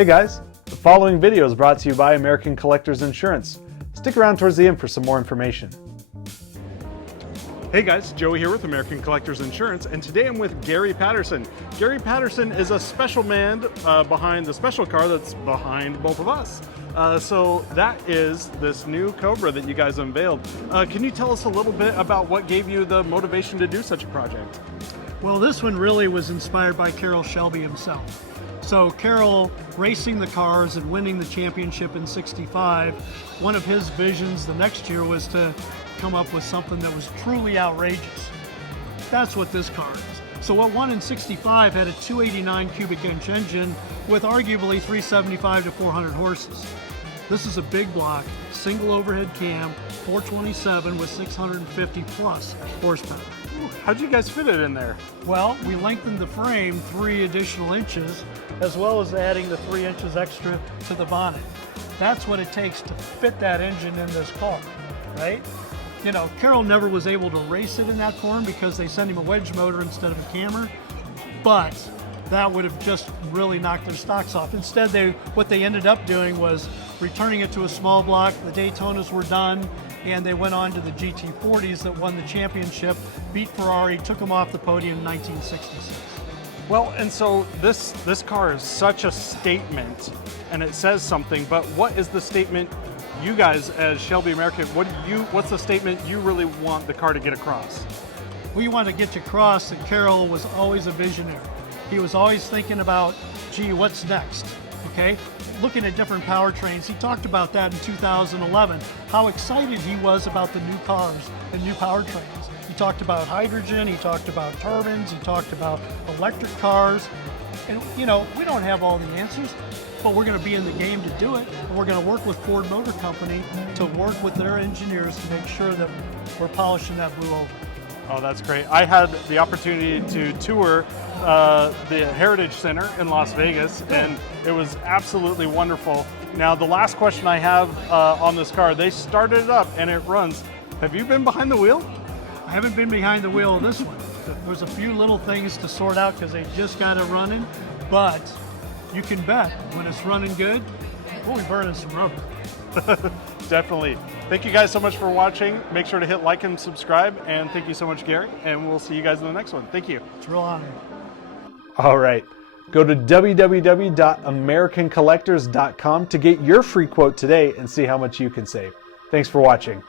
Hey guys, the following video is brought to you by American Collectors Insurance. Stick around towards the end for some more information. Hey guys, Joey here with American Collectors Insurance, and today I'm with Gary Patterson. Gary Patterson is a special man behind the special car that's behind both of us. So that is this new Cobra that you guys unveiled. Can you tell us a little bit about what gave you the motivation to do such a project? Well, this one really was inspired by Carroll Shelby himself. So Carroll racing the cars and winning the championship in '65, one of his visions the next year was to come up with something that was truly outrageous. That's what this car is. So what won in '65 had a 289 cubic inch engine with arguably 375 to 400 horses. This is a big block, single overhead cam, 427 with 650 plus horsepower. How'd you guys fit it in there? Well, we lengthened the frame 3 additional inches, as well as adding the 3 inches extra to the bonnet. That's what it takes to fit that engine in this car, right? You know, Carroll never was able to race it in that form because they sent him a wedge motor instead of a cammer, but that would have just really knocked their stocks off. Instead, what they ended up doing was returning it to a small block. The Daytonas were done, and they went on to the GT40s that won the championship, beat Ferrari, took them off the podium in 1966. Well, and so this car is such a statement, and it says something, but what is the statement you guys as Shelby American, what's the statement you really want the car to get across? We want to get across that Carroll was always a visionary. He was always thinking about, gee, what's next, okay? Looking at different powertrains. He talked about that in 2011, how excited he was about the new cars and new powertrains. He talked about hydrogen, he talked about turbines, he talked about electric cars. And you know, we don't have all the answers, but we're going to be in the game to do it. And we're going to work with Ford Motor Company to work with their engineers to make sure that we're polishing that blue over. Oh, that's great. I had the opportunity to tour the Heritage Center in Las Vegas, and it was absolutely wonderful. Now, the last question I have on this car, they started it up and it runs. Have you been behind the wheel? I haven't been behind the wheel of this one. There's a few little things to sort out because they just got it running, but you can bet when it's running good, we'll be burning some rubber. Definitely. Thank you guys so much for watching. Make sure to hit like and subscribe, and thank you so much, Gary, and we'll see you guys in the next one. Thank you. It's a real honor. All right. Go to www.americancollectors.com to get your free quote today and see how much you can save. Thanks for watching.